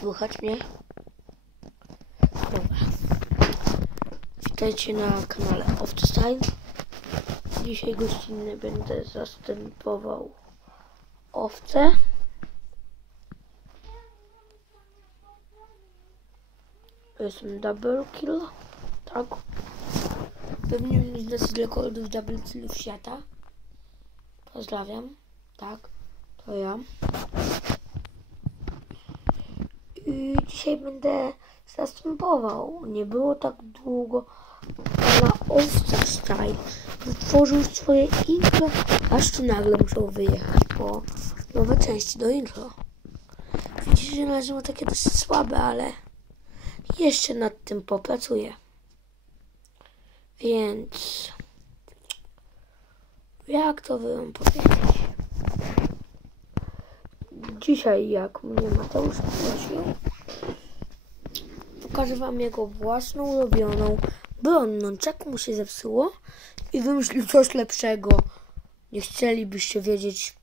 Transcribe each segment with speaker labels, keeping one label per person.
Speaker 1: Słychać mnie? Dobra. Witajcie na kanale Off-Style. Dzisiaj gościnny będę zastępował owce. To Jestem double kill, tak. Pewnie z nas rekordów double killów świata. Pozdrawiam, tak, to ja. Dzisiaj będę zastępował. Nie było tak długo pana Style. Wytworzył swoje intro, aż tu nagle musiał wyjechać po nowe części do intro. Widzicie, że na razie takie dosyć słabe, ale jeszcze nad tym popracuję. Więc jak to wam powiedzieć? Dzisiaj, jak mnie Mateusz prosił, pokażę wam jego własną ulubioną broń. Nunchak mu się zepsuło i wymyślił coś lepszego. Nie chcielibyście wiedzieć,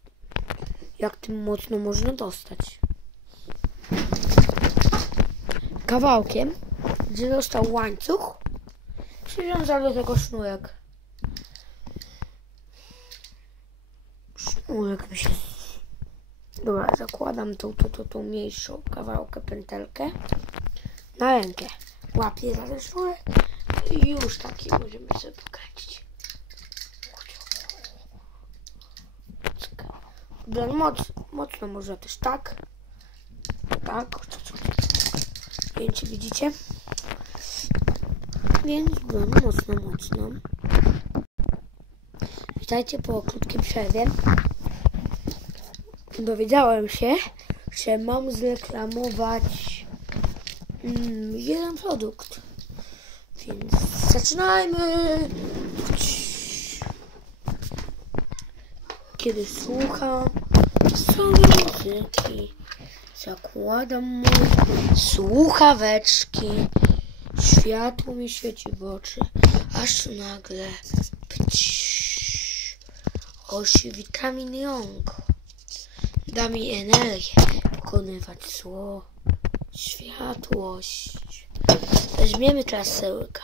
Speaker 1: jak tym mocno można dostać. Kawałkiem, gdzie został łańcuch, przywiązał do tego sznurek. Sznurek mi się Dobra, zakładam tą, tą, tą, tą mniejszą kawałkę pętelkę na rękę. Łapię za i już taki możemy sobie pokręcić. Broń moc, mocno może też tak. Tak. Nie wiem, czy widzicie. Więc broń mocno, mocno. Witajcie po krótkiej przerwie dowiedziałem się, że mam zreklamować mm, jeden produkt. Więc zaczynajmy. Kiedy słucham sobie muzyki, zakładam moje słuchaweczki. Światło mi świeci w oczy, aż nagle pć, osi witamin jąg da mi energię pokonywać zło, światłość. Weźmiemy teraz sełka.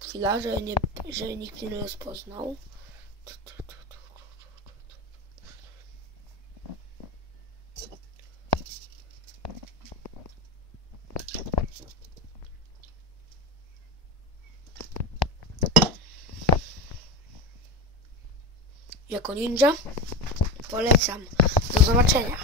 Speaker 1: Chwila, że, nie, że nikt nie rozpoznał. Jako ninja Polecam. Do zobaczenia.